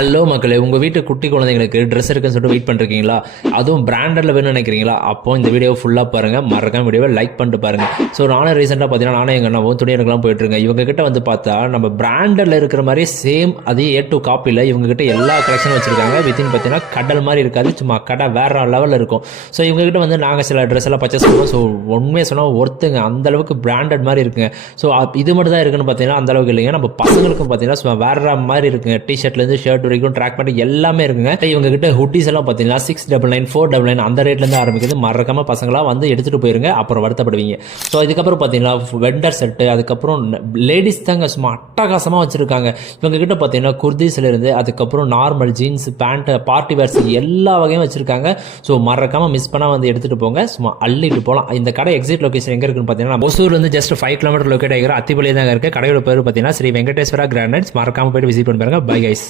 Hello மக்களே, உங்கள் வீட்டு குட்டி குழந்தைங்களுக்கு ட்ரெஸ் இருக்குன்னு சொல்லிட்டு வெயிட் பண்ணிருக்கீங்களா? அதுவும் பிராண்டடில் வேணும்னு நினைக்கிறீங்களா? அப்போ இந்த வீடியோ ஃபுல்லாக பாருங்கள், மறக்காம வீடியோவை லைக் பண்ணிட்டு பாருங்கள். ஸோ நானும் ரீசெண்டாக பார்த்தீங்கன்னா நானும் எங்கள் அண்ணாவும் துணி எடுக்கலாம் போயிட்டுருங்க. இவங்க கிட்ட வந்து பார்த்தா நம்ம பிராண்டடில் இருக்கிற மாதிரி சேம் அதே A2 காப்பியில் இவங்ககிட்ட எல்லா கலெக்ஷனும் வச்சிருக்காங்க. வித்தின் பார்த்தீங்கன்னா கடல் மாதிரி இருக்காது, சும்மா கடை வேற லெவலில் இருக்கும். ஸோ இவங்ககிட்ட வந்து நாங்கள் சில ட்ரெஸ் எல்லாம் பர்ச்சேஸ் பண்ணுவோம். ஸோ உண்மையை சொன்னால் ஒருத்துங்க அந்தளவுக்கு பிராண்டட் மாதிரி இருக்குங்க. ஸோ இது மட்டும் தான் இருக்குன்னு பார்த்தீங்கன்னா அந்தளவுக்கு இல்லைங்க. நம்ம பசங்களுக்கும் பார்த்தீங்கன்னா வேற மாதிரி இருக்குங்க. டிஷர்ட்லேருந்து ஷர்ட் வரைக்கும் ட்ராக் பண்ணி எல்லாமே இருக்குங்க. இவங்க கிட்ட ஹுட்டிஸ் எல்லாம் பார்த்தீங்கன்னா 699 499 அந்த ரேட்லேருந்து ஆரம்பிக்குது. மறக்காம பசங்களாம் வந்து எடுத்துகிட்டு போயிருங்க, அப்புறம் வருத்தப்படுவீங்க. ஸோ இதுக்கப்புறம் பார்த்தீங்கன்னா வெண்டர் செட்டு, அதுக்கப்புறம் லேடிஸ் தாங்க சும்மா அட்டகாசமாக வச்சுருக்காங்க. இவங்க கிட்ட பார்த்தீங்கன்னா குர்தீஸ்லேருந்து அதுக்கப்புறம் normal jeans pant party wears எல்லா வகையும் வச்சுருக்காங்க. ஸோ மறக்காமல் மிஸ் பண்ணால் வந்து எடுத்துகிட்டு போங்க, சும்மா அள்ளிட்டு போகலாம். இந்த கடை எக்ஸிட் லொகேஷன் எங்கே இருக்குன்னு பார்த்தீங்கன்னா ஒசூர்லேருந்து ஜஸ்ட் 5 கிலோமீட்டர் லொக்கேட் ஆகிற அத்திப்பள்ளி தாங்க இருக்குது. கடையோட பேர் பார்த்தீங்கன்னா ஸ்ரீ வெங்கடேஸ்வரா கிரானைட்ஸ். மறக்காமல் போய்ட்டு விசிட் பண்ணி பாருங்க. Bye guys.